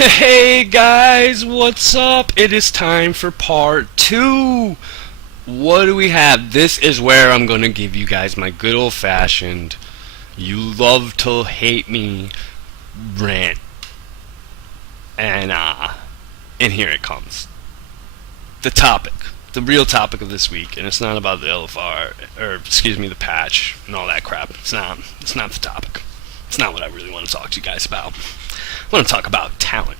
Hey guys, what's up? It is time for part 2. What do we have? This is where I'm going to give you guys my good old fashioned you love to hate me rant. And here it comes. The topic. The real topic of this week, and it's not about the LFR, or excuse me, the patch and all that crap. It's not the topic. It's not what I really want to talk to you guys about. I want to talk about talent.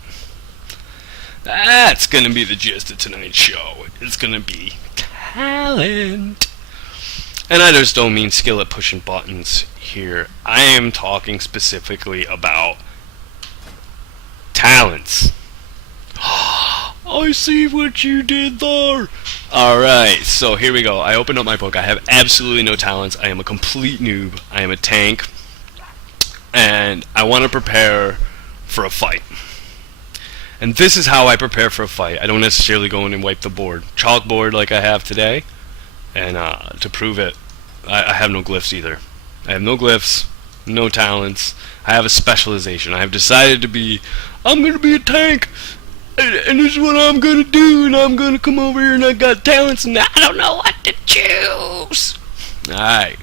That's going to be the gist of tonight's show. It's going to be talent. And I just don't mean skill at pushing buttons here. I am talking specifically about talents. I see what you did there. Alright, so here we go. I opened up my book. I have absolutely no talents. I am a complete noob. I am a tank. And I want to prepare for a fight. And this is how I prepare for a fight. I don't necessarily go in and wipe the board. Chalkboard like I have today. And to prove it, I have no glyphs either. I have no glyphs, no talents. I have a specialization. I have decided to be, I'm going to be a tank. And this is what I'm going to do. And I'm going to come over here and I got talents and I don't know what to choose. Alright.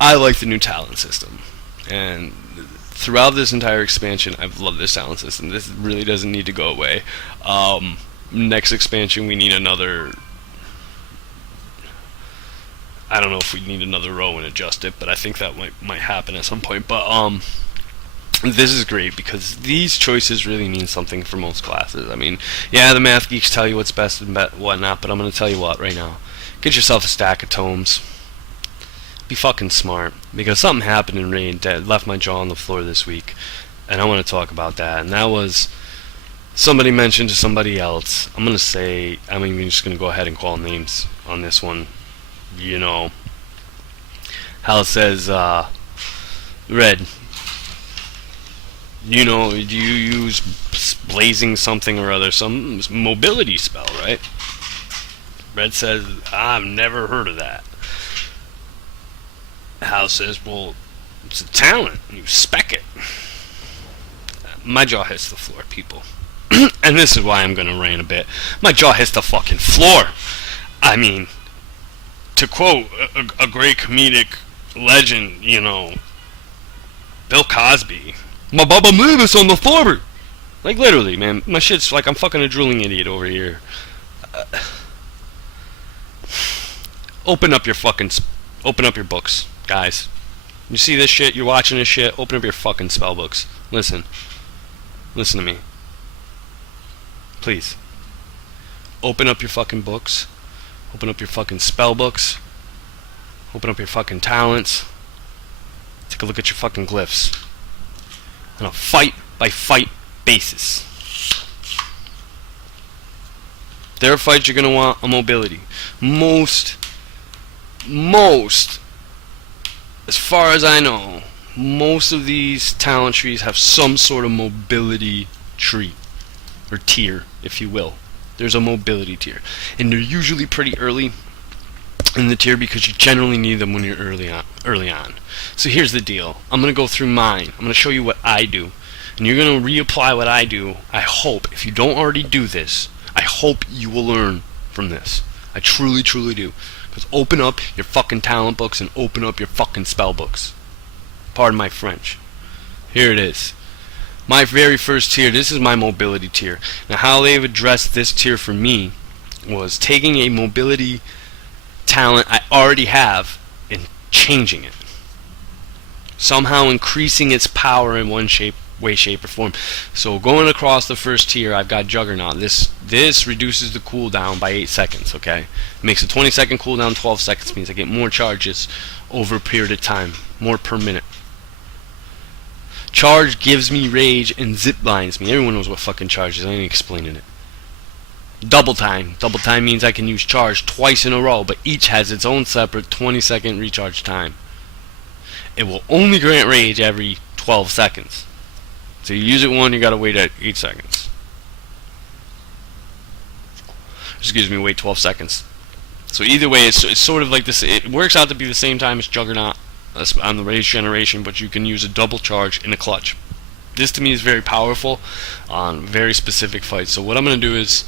I like the new talent system. And throughout this entire expansion, I've loved this talent system. This really doesn't need to go away. Next expansion, we need another... I don't know if we need another row and adjust it, but I think that might happen at some point. But this is great because these choices really mean something for most classes. I mean, yeah, the math geeks tell you what's best and whatnot, but I'm going to tell you what right now. Get yourself a stack of tomes. Be fucking smart, because something happened in Raid that left my jaw on the floor this week, and I want to talk about that. And that was, somebody mentioned to somebody else, I'm even just going to go ahead and call names on this one. You know, Hal says, Red, you know, do you use blazing something or other, some mobility spell, right? Red says, I've never heard of that. Hal says, well, it's a talent. You spec it. My jaw hits the floor, people. And this is why I'm going to rant a bit. My jaw hits the fucking floor. I mean, to quote a great comedic legend, you know, Bill Cosby, my Bubba Mavis on the floor. Like, literally, man. My shit's like I'm fucking a drooling idiot over here. Open up your books. Guys, you see this shit, you're watching this shit, open up your fucking spell books. Listen to me. Please. Open up your fucking books. Open up your fucking spell books. Open up your fucking talents. Take a look at your fucking glyphs. On a fight by fight basis. There are fights you're gonna want a mobility. Most, as far as I know, most of these talent trees have some sort of mobility tree, or tier, if you will. There's a mobility tier, and they're usually pretty early in the tier because you generally need them when you're early on. So here's the deal. I'm gonna go through mine. I'm gonna show you what I do, and you're gonna reapply what I do. I hope, if you don't already do this, I hope you will learn from this. I truly, truly do. Because open up your fucking talent books and open up your fucking spell books. Pardon my French. Here it is. My very first tier, this is my mobility tier. Now how they've addressed this tier for me was taking a mobility talent I already have and changing it. Somehow increasing its power in one way, shape, or form. So going across the first tier, I've got Juggernaut. This reduces the cooldown by 8 seconds, okay? It makes a 20-second cooldown 12 seconds, means I get more charges over a period of time, more per minute. Charge gives me rage and zip lines me. Everyone knows what fucking charge is, I ain't explaining it. Double time. Double time means I can use charge twice in a row, but each has its own separate 20-second recharge time. It will only grant rage every 12 seconds. So you use it one, you gotta wait at 8 seconds. Excuse me, wait 12 seconds. So either way, it's sort of like this. It works out to be the same time as Juggernaut on the Rage generation, but you can use a double charge in a clutch. This to me is very powerful on very specific fights. So what I'm going to do is,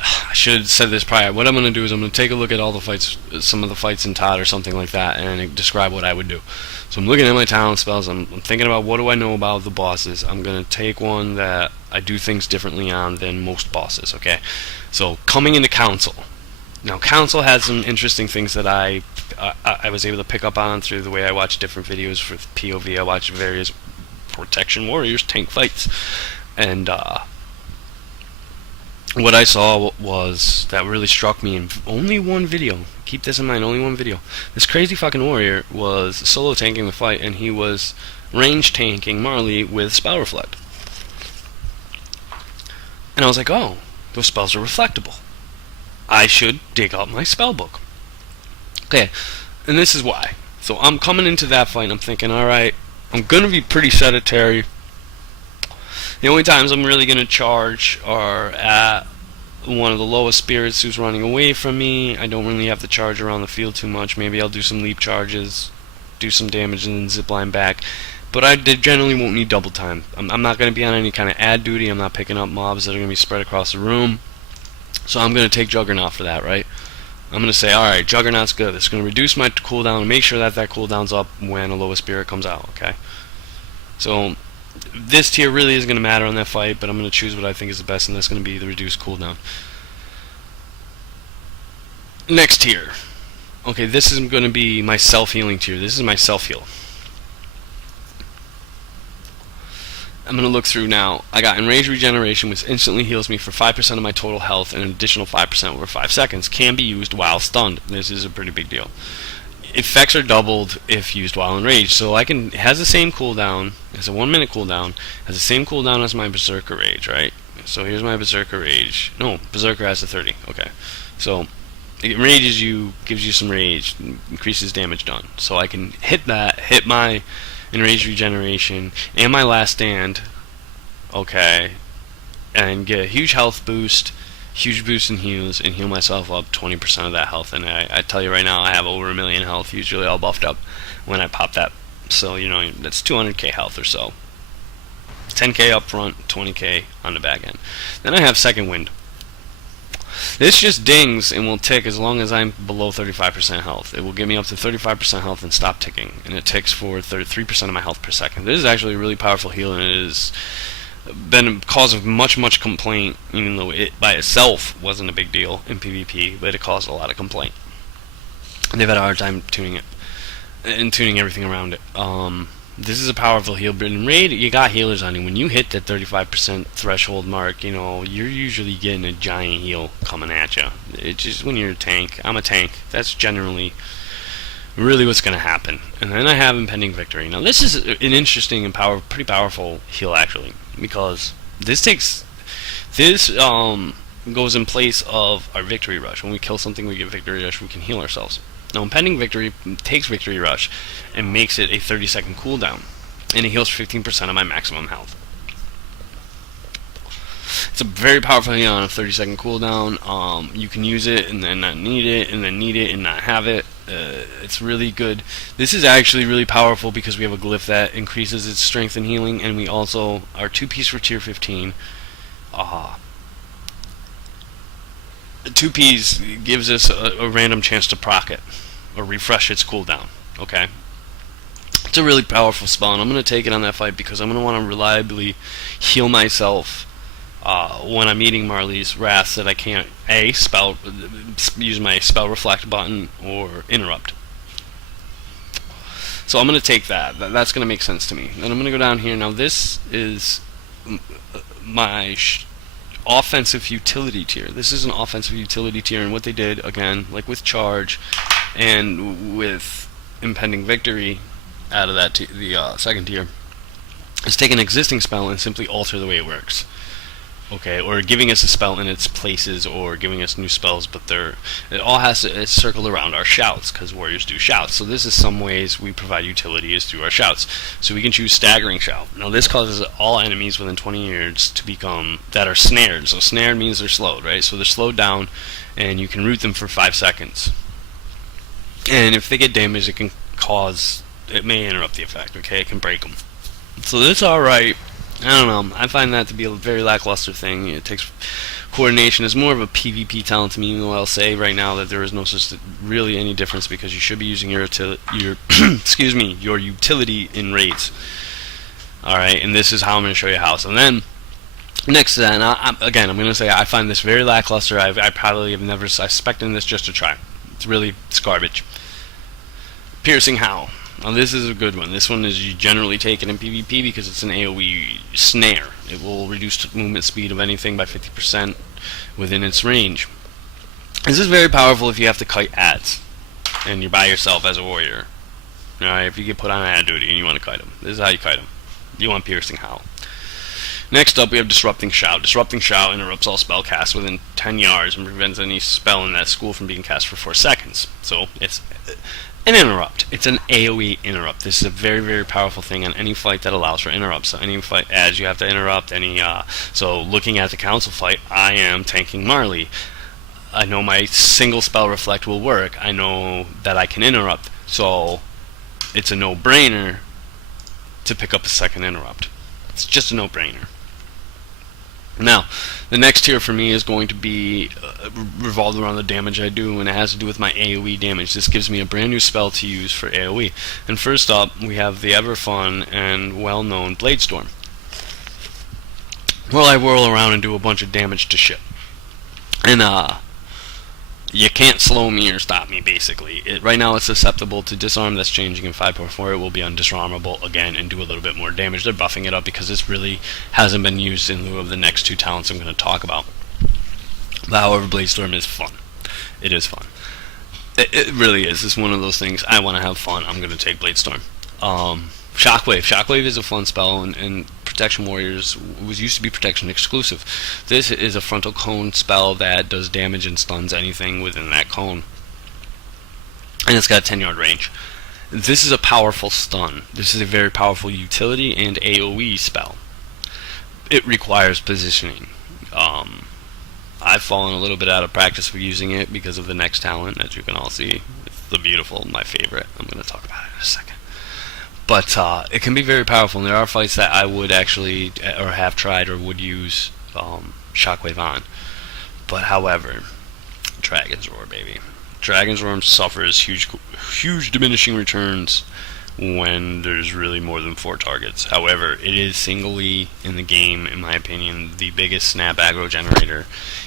I should have said this prior. What I'm going to do is I'm going to take a look at all the fights, some of the fights in Todd or something like that, and describe what I would do. So I'm looking at my talent spells. I'm thinking about what do I know about the bosses. I'm going to take one that I do things differently on than most bosses. Okay, so coming into Council. Now Council has some interesting things that I was able to pick up on through the way I watch different videos for POV. I watch various Protection Warriors tank fights, and what I saw was that really struck me in only one video. Keep this in mind, only one video. This crazy fucking warrior was solo tanking the fight, and he was range tanking Marley with Spell Reflect. And I was like, oh, those spells are reflectable. I should dig up my spell book. Okay, and this is why. So I'm coming into that fight, and I'm thinking, alright, I'm going to be pretty sedentary. The only times I'm really going to charge are at one of the lowest spirits who's running away from me. I don't really have to charge around the field too much. Maybe I'll do some leap charges, do some damage, and then zipline back. But I generally won't need double time. I'm not going to be on any kind of ad duty. I'm not picking up mobs that are going to be spread across the room. So I'm going to take Juggernaut for that, right? I'm going to say, alright, Juggernaut's good. It's going to reduce my cooldown and make sure that that cooldown's up when a lowest spirit comes out, okay? So this tier really isn't going to matter on that fight, but I'm going to choose what I think is the best, and that's going to be the reduced cooldown. Next tier. Okay, this is going to be my self-healing tier. This is my self-heal. I'm going to look through now. I got Enraged Regeneration, which instantly heals me for 5% of my total health, and an additional 5% over 5 seconds. Can be used while stunned. This is a pretty big deal. Effects are doubled if used while enraged. So it has the same cooldown. It's a 1 minute cooldown. Has the same cooldown as my Berserker Rage, right? So here's my Berserker Rage. No, Berserker has a 30. Okay. So it enrages you, gives you some rage, increases damage done. So I can hit that, hit my Enraged Regeneration and my Last Stand, okay, and get a huge health boost, huge boost in heals, and heal myself up 20% of that health. And I tell you right now, I have over 1 million health, usually all buffed up when I pop that. So, you know, that's 200k health or so. 10k up front, 20k on the back end. Then I have Second Wind. This just dings and will tick as long as I'm below 35% health. It will get me up to 35% health and stop ticking. And it ticks for 33% of my health per second. This is actually a really powerful heal, and it has been a cause of much complaint, even though it by itself wasn't a big deal in PvP, but it caused a lot of complaint. And they've had a hard time tuning it and tuning everything around it. This is a powerful heal, but in Raid, you got healers on you. When you hit that 35% threshold mark, you know, you're usually getting a giant heal coming at you. It's just when you're a tank. I'm a tank. That's generally really what's going to happen. And then I have Impending Victory. Now, this is an interesting and pretty powerful heal, actually, because this goes in place of our Victory Rush. When we kill something, we get Victory Rush. We can heal ourselves. Now, Impending Victory takes Victory Rush and makes it a 30-second cooldown, and it heals 15% of my maximum health. It's a very powerful heal on a 30-second cooldown. You can use it and then not need it, and then need it and not have it. It's really good. This is actually really powerful because we have a glyph that increases its strength and healing, and we also, our 2-piece for tier 15, 2Ps gives us a random chance to proc it or refresh its cooldown. Okay, it's a really powerful spell, and I'm going to take it on that fight because I'm going to want to reliably heal myself when I'm eating Marley's Wrath, that I can't use my spell reflect button or interrupt. So I'm going to take that. That's going to make sense to me. Then I'm going to go down here. Now this is my offensive utility tier. This is an offensive utility tier, and what they did, again, like with Charge and with Impending Victory out of that the second tier, is take an existing spell and simply alter the way it works. Okay, or giving us a spell in its places, or giving us new spells, but it all has to, it's circled around our shouts, because warriors do shouts. So this is some ways we provide utility is through our shouts. So we can choose Staggering Shout. Now this causes all enemies within 20 yards to become, that are snared. So snared means they're slowed, right? So they're slowed down, and you can root them for 5 seconds. And if they get damaged, it may interrupt the effect, okay? It can break them. So it's alright. I don't know. I find that to be a very lackluster thing. It takes coordination. It's more of a PvP talent to me, even though I'll say right now that there is no such really any difference because you should be using your excuse me, your utility in raids. Alright, and this is how I'm going to show you how. So then, next to that, and I'm going to say I find this very lackluster. I probably have never, I expected this just to try. It's garbage. Piercing Howl. Now this is a good one. This one is you generally take it in PvP because it's an AoE snare. It will reduce movement speed of anything by 50% within its range. This is very powerful if you have to kite ads and you're by yourself as a warrior. Alright, if you get put on ad duty and you want to kite them. This is how you kite them. You want Piercing Howl. Next up we have Disrupting Shout. Disrupting Shout interrupts all spell casts within 10 yards and prevents any spell in that school from being cast for 4 seconds. So it's an interrupt. It's an AoE interrupt. This is a very, very powerful thing on any fight that allows for interrupts. So any fight ads you have to interrupt. So looking at the council fight, I am tanking Marley. I know my single spell reflect will work. I know that I can interrupt. So it's a no-brainer to pick up a second interrupt. It's just a no-brainer. Now, the next tier for me is going to be revolved around the damage I do, and it has to do with my AoE damage. This gives me a brand new spell to use for AoE. And first up, we have the ever fun and well-known Bladestorm. Well, I whirl around and do a bunch of damage to shit. And you can't slow me or stop me, basically. Right now it's susceptible to disarm. That's changing in 5.4. It will be undisarmable again and do a little bit more damage. They're buffing it up because this really hasn't been used in lieu of the next 2 talents I'm going to talk about. But however, Bladestorm is fun. It is fun. It really is. It's one of those things. I want to have fun. I'm going to take Bladestorm. Shockwave. Shockwave is a fun spell, and Protection Warriors used to be Protection exclusive. This is a frontal cone spell that does damage and stuns anything within that cone. And it's got a 10-yard range. This is a powerful stun. This is a very powerful utility and AoE spell. It requires positioning. I've fallen a little bit out of practice with using it because of the next talent, as you can all see. It's the Beautiful, my favorite. I'm going to talk about it in a second. But it can be very powerful, and there are fights that I would actually, or have tried, or would use Shockwave on. But however, Dragon's Roar, baby. Dragon's Roar suffers huge diminishing returns when there's really more than 4 targets. However, it is singly in the game, in my opinion, the biggest snap aggro generator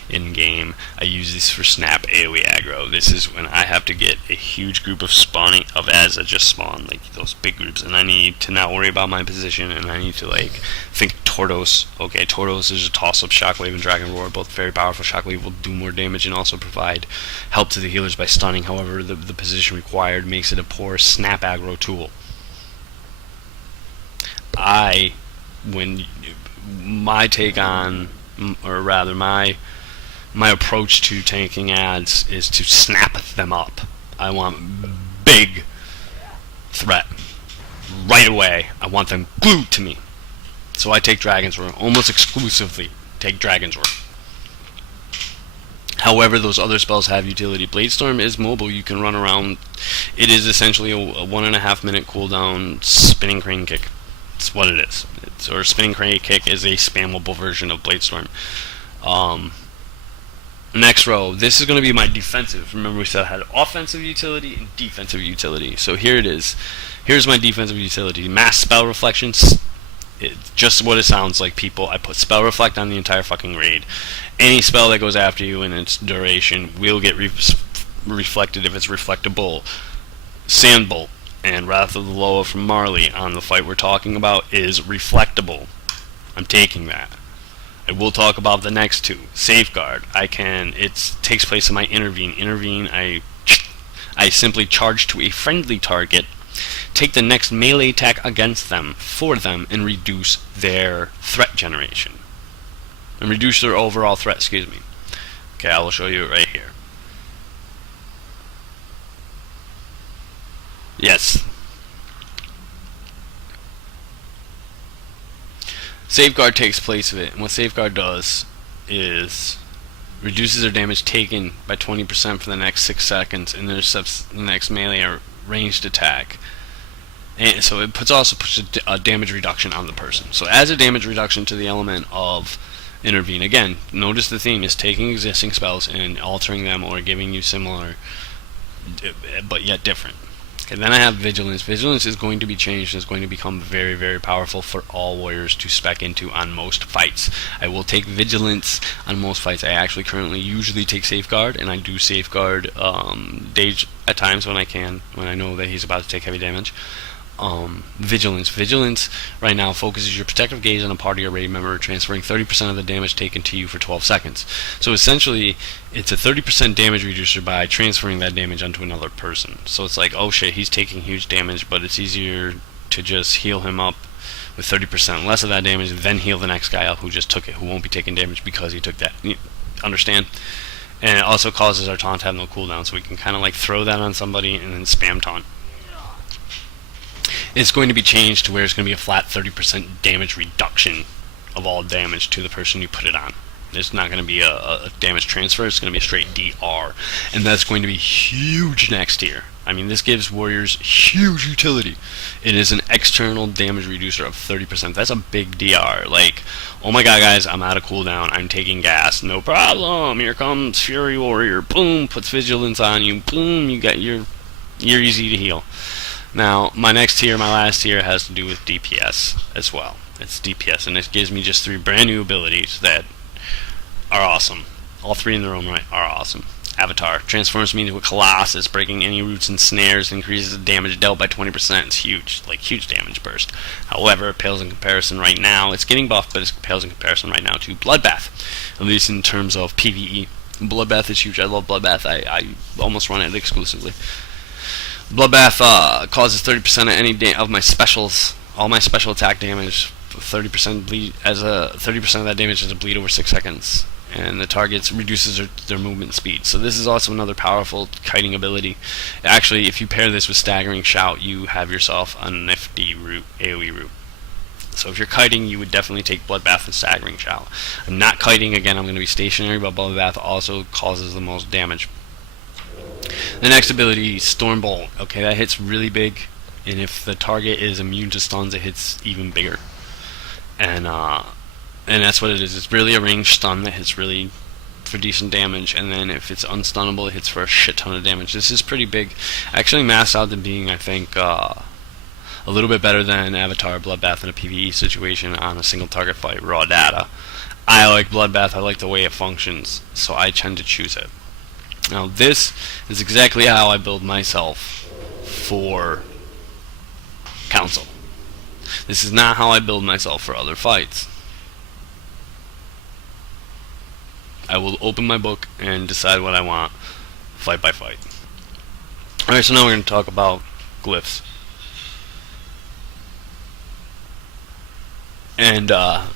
in game. I use this for snap AoE aggro. This is when I have to get a huge group of spawning of ads that just spawn, like those big groups, and I need to not worry about my position, and I need to think Tortoise. Okay, Tortoise is a toss-up. Shockwave and Dragon Roar, both very powerful. Shockwave will do more damage and also provide help to the healers by stunning. However, the position required makes it a poor snap aggro tool. When my take on, or rather my approach to tanking ads is to snap them up. I want big threat right away. I want them glued to me. So I take Dragon's Roar, almost exclusively take Dragon's Roar. However, those other spells have utility. Bladestorm is mobile. You can run around. It is essentially a 1.5 minute cooldown spinning crane kick. It's what it is. Or spinning crane kick is a spammable version of Bladestorm. Next row, this is going to be my defensive. Remember we said I had offensive utility and defensive utility. So here it is. Here's my defensive utility. Mass Spell Reflections. It's just what it sounds like, people. I put Spell Reflect on the entire fucking raid. Any spell that goes after you in its duration will get reflected if it's reflectable. Sandbolt and Wrath of the Loa from Marley on the fight we're talking about is reflectable. I'm taking that. I will talk about the next 2. Safeguard. It takes place in my Intervene. Intervene, I simply charge to a friendly target, take the next melee attack against them, for them, and reduce their threat generation. And reduce their overall threat, excuse me. Okay, I will show you it right here. Yes. Safeguard takes place of it, and what Safeguard does is reduces their damage taken by 20% for the next 6 seconds and intercepts the next melee or ranged attack. And so it also puts a damage reduction on the person. So as a damage reduction to the element of intervene, again, notice the theme is taking existing spells and altering them or giving you similar but yet different. Okay, then I have Vigilance. Vigilance is going to be changed. It's going to become very, very powerful for all warriors to spec into on most fights. I will take Vigilance on most fights. I actually currently usually take Safeguard, and I do Safeguard Dage at times when I can, when I know that he's about to take heavy damage. Vigilance right now focuses your protective gaze on a party or raid member, transferring 30% of the damage taken to you for 12 seconds. So essentially, it's a 30% damage reducer by transferring that damage onto another person. So it's like, oh shit, he's taking huge damage, but it's easier to just heal him up with 30% less of that damage, then heal the next guy up who just took it, who won't be taking damage because he took that. You understand? And it also causes our taunt to have no cooldown, so we can kind of like throw that on somebody and then spam taunt. It's going to be changed to where it's going to be a flat 30% damage reduction of all damage to the person you put it on. It's not going to be a damage transfer, it's going to be a straight DR. And that's going to be huge next tier. I mean, this gives warriors huge utility. It is an external damage reducer of 30%. That's a big DR. Like, oh my god, guys, I'm out of cooldown. I'm taking gas. No problem. Here comes Fury Warrior. Boom, puts Vigilance on you. Boom, you're easy to heal. Now, my next tier, my last tier, has to do with DPS as well. It's DPS, and it gives me just 3 brand new abilities that are awesome. All 3 in their own right are awesome. Avatar transforms me into a Colossus, breaking any roots and snares, increases the damage dealt by 20%. It's huge, like huge damage burst. However, it pales in comparison right now. It's getting buffed, but it pales in comparison right now to Bloodbath, at least in terms of PvE. Bloodbath is huge. I love Bloodbath. I almost run it exclusively. Bloodbath causes 30% of any of my specials, all my special attack damage. 30% bleed as a 30% of that damage is a bleed over 6 seconds, and the targets reduces their movement speed. So this is also another powerful kiting ability. Actually, if you pair this with Staggering Shout, you have yourself a nifty route, AoE route. So if you're kiting, you would definitely take Bloodbath and Staggering Shout. I'm not kiting again. I'm going to be stationary, but Bloodbath also causes the most damage. The next ability, Stormbolt. Okay, that hits really big, and if the target is immune to stuns, it hits even bigger. And that's what it is. It's really a ranged stun that hits really for decent damage, and then if it's unstunnable, it hits for a shit ton of damage. This is pretty big. Actually, maxed out to being, I think, a little bit better than Avatar Bloodbath in a PvE situation on a single target fight, raw data. I like Bloodbath. I like the way it functions, so I tend to choose it. Now this is exactly how I build myself for Council. This is not how I build myself for other fights. I will open my book and decide what I want, fight by fight. Alright, so now we're going to talk about glyphs. And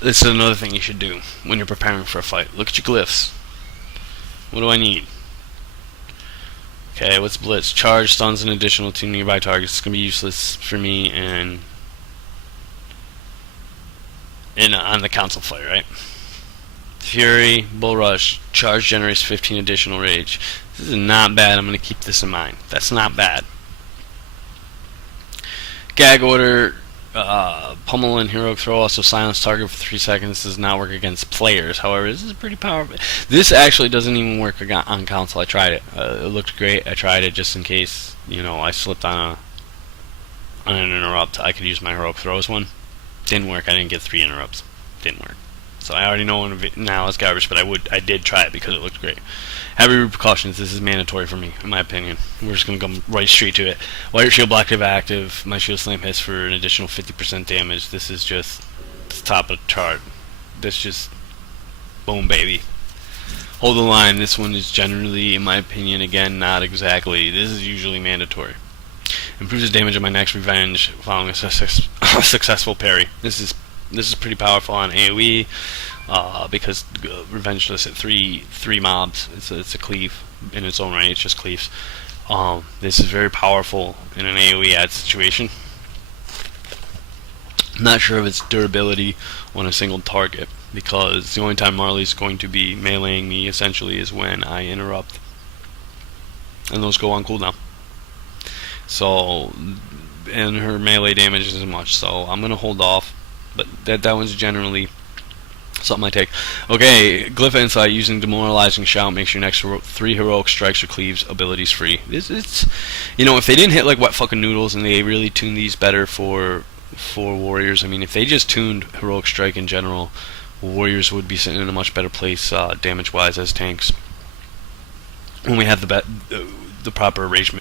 this is another thing you should do when you're preparing for a fight. Look at your glyphs. What do I need? Okay, what's Blitz? Charge stuns an additional 2 nearby targets. It's going to be useless for me and on the Council fight, right? Fury, Bull Rush, Charge generates 15 additional rage. This is not bad. I'm going to keep this in mind. That's not bad. Gag Order, Pummel and Heroic Throw also silence target for 3 seconds. This does not work against players. However, this is pretty powerful. This actually doesn't even work on Council. I tried it. It looked great. I tried it just in case, you know, I slipped on an interrupt. I could use my Heroic Throw as one. Didn't work. I didn't get 3 interrupts. Didn't work. So I already know now it's garbage, but I did try it because it looked great. Heavy repercussions. This is mandatory for me, in my opinion. We're just going to go right straight to it. While shield block active, my shield slam hits for an additional 50% damage. This is just the top of the chart. This just boom, baby. Hold the line. This one is generally, in my opinion, again, not exactly. This is usually mandatory. Improves the damage of my next revenge following a successful parry. This is pretty powerful on AoE because revenge does hit three mobs. It's a cleave in its own right. It just cleaves. This is very powerful in an AoE ad situation. I'm not sure of its durability on a single target because the only time Marley's going to be meleeing me essentially is when I interrupt, and those go on cooldown. So and her melee damage isn't much, so I'm gonna hold off. But that one's generally something I take. Okay, Glyph Insight. Using Demoralizing Shout makes your next 3 heroic strikes or cleaves abilities free. It's you know, if they didn't hit like wet fucking noodles and they really tuned these better for warriors, I mean, if they just tuned heroic strike in general, warriors would be sitting in a much better place damage wise as tanks. When we have the proper rage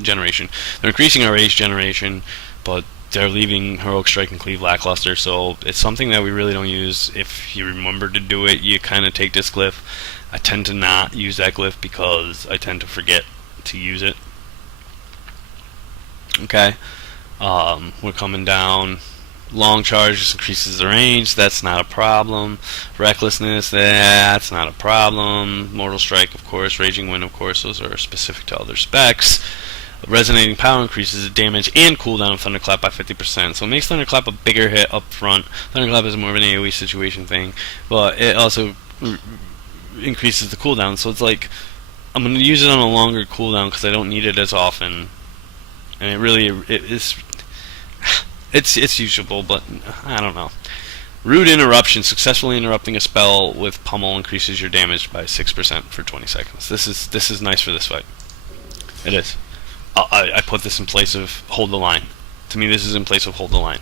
generation, they're increasing our rage generation, but they're leaving heroic strike and cleave lackluster, so it's something that we really don't use. If you remember to do it, you kind of take this glyph. I tend to not use that glyph because I tend to forget to use it. Okay, we're coming down. Long charge just increases the range, that's not a problem. Recklessness, that's not a problem. Mortal Strike, of course. Raging Wind, of course, those are specific to other specs. Resonating Power increases the damage and cooldown of Thunderclap by 50%, so it makes Thunderclap a bigger hit up front. Thunderclap is more of an AoE situation thing, but it also increases the cooldown, so it's like, I'm going to use it on a longer cooldown because I don't need it as often. And it really, it's usable, but I don't know. Rude Interruption. Successfully interrupting a spell with Pummel increases your damage by 6% for 20 seconds. This is nice for this fight. It is. I put this in place of Hold the Line. To me, this is in place of Hold the Line.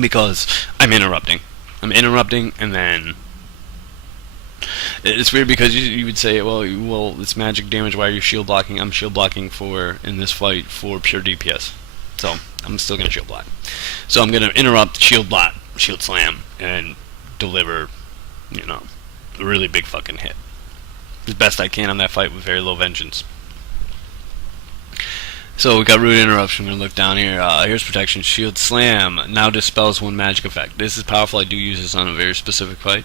Because I'm interrupting. I'm interrupting, and then it's weird because you would say, well, it's magic damage. Why are you shield blocking? I'm shield blocking in this fight for pure DPS. So I'm still gonna shield block. So I'm gonna interrupt, shield block, shield slam, and deliver, you know, a really big fucking hit as best I can on that fight with very low vengeance. So we got Rude Interruption. We're gonna look down here. Here's Protection. Shield Slam now dispels one magic effect. This is powerful. I do use this on a very specific fight.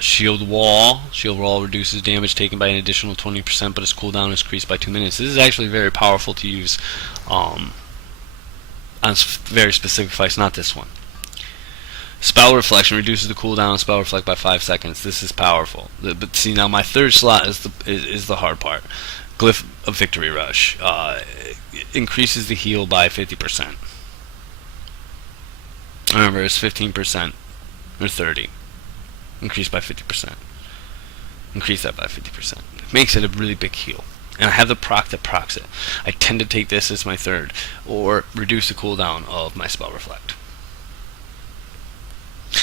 Shield Wall. Shield Wall reduces damage taken by an additional 20%, but its cooldown is increased by 2 minutes. This is actually very powerful to use on very specific fights, not this one. Spell Reflection reduces the cooldown of Spell Reflect by 5 seconds. This is powerful. But see, now my third slot is the hard part. Glyph of Victory Rush increases the heal by 50%. Remember, it's 15% or 30. Increased by 50%. Increase that by 50%. It makes it a really big heal. And I have the proc that procs it. I tend to take this as my third, or reduce the cooldown of my Spell Reflect.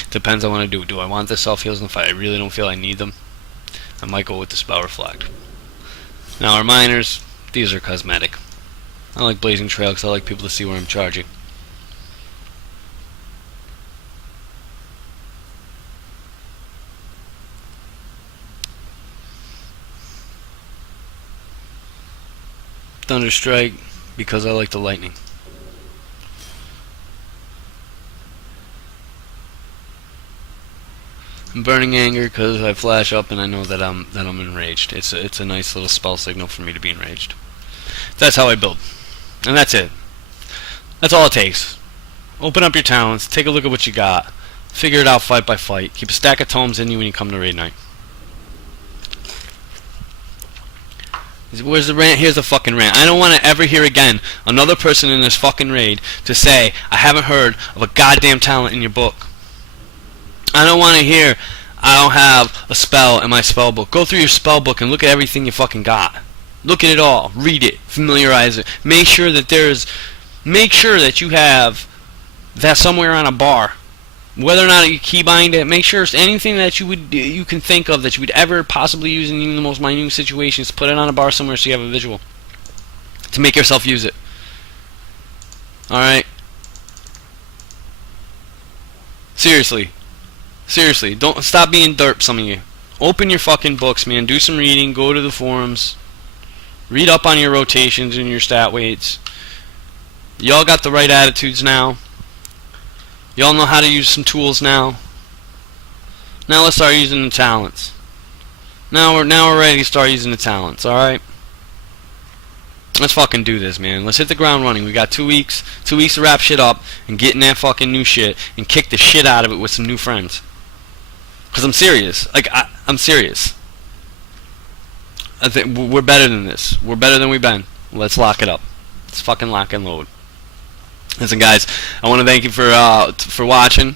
Depends on what I do. Do I want the self heals in the fight? I really don't feel I need them. I might go with the Spell Reflect. Now our minors, these are cosmetic. I like Blazing Trail because I like people to see where I'm charging. Thunder Strike because I like the lightning. I'm Burning Anger because I flash up and I know that I'm enraged. It's a nice little spell signal for me to be enraged. That's how I build, and that's it. That's all it takes. Open up your talents, take a look at what you got, figure it out fight by fight. Keep a stack of tomes in you when you come to raid night. Where's the rant? Here's the fucking rant. I don't want to ever hear again another person in this fucking raid to say, I haven't heard of a goddamn talent in your book. I don't want to hear, I don't have a spell in my spell book. Go through your spell book and look at everything you fucking got. Look at it all. Read it. Familiarize it. Make sure that you have that somewhere on a bar. Whether or not you keybind it, make sure it's anything that you can think of that you would ever possibly use in even the most minute situations. Put it on a bar somewhere so you have a visual to make yourself use it. Alright? Seriously, don't stop being derp, some of you. Open your fucking books, man. Do some reading. Go to the forums. Read up on your rotations and your stat weights. Y'all got the right attitudes now. Y'all know how to use some tools now. Now let's start using the talents. Now we're ready to start using the talents, alright? Let's fucking do this, man. Let's hit the ground running. We got 2 weeks. 2 weeks to wrap shit up and get in that fucking new shit and kick the shit out of it with some new friends. Because I'm serious. Like, I'm serious. I think we're better than this. We're better than we've been. Let's lock it up. Let's fucking lock and load. Listen, guys, I want to thank you for watching.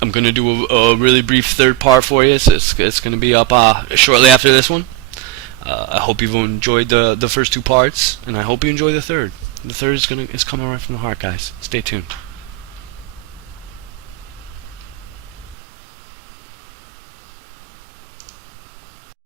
I'm gonna do a really brief third part for you. So it's gonna be up shortly after this one. I hope you've enjoyed the first two parts, and I hope you enjoy the third. The third is coming right from the heart, guys. Stay tuned.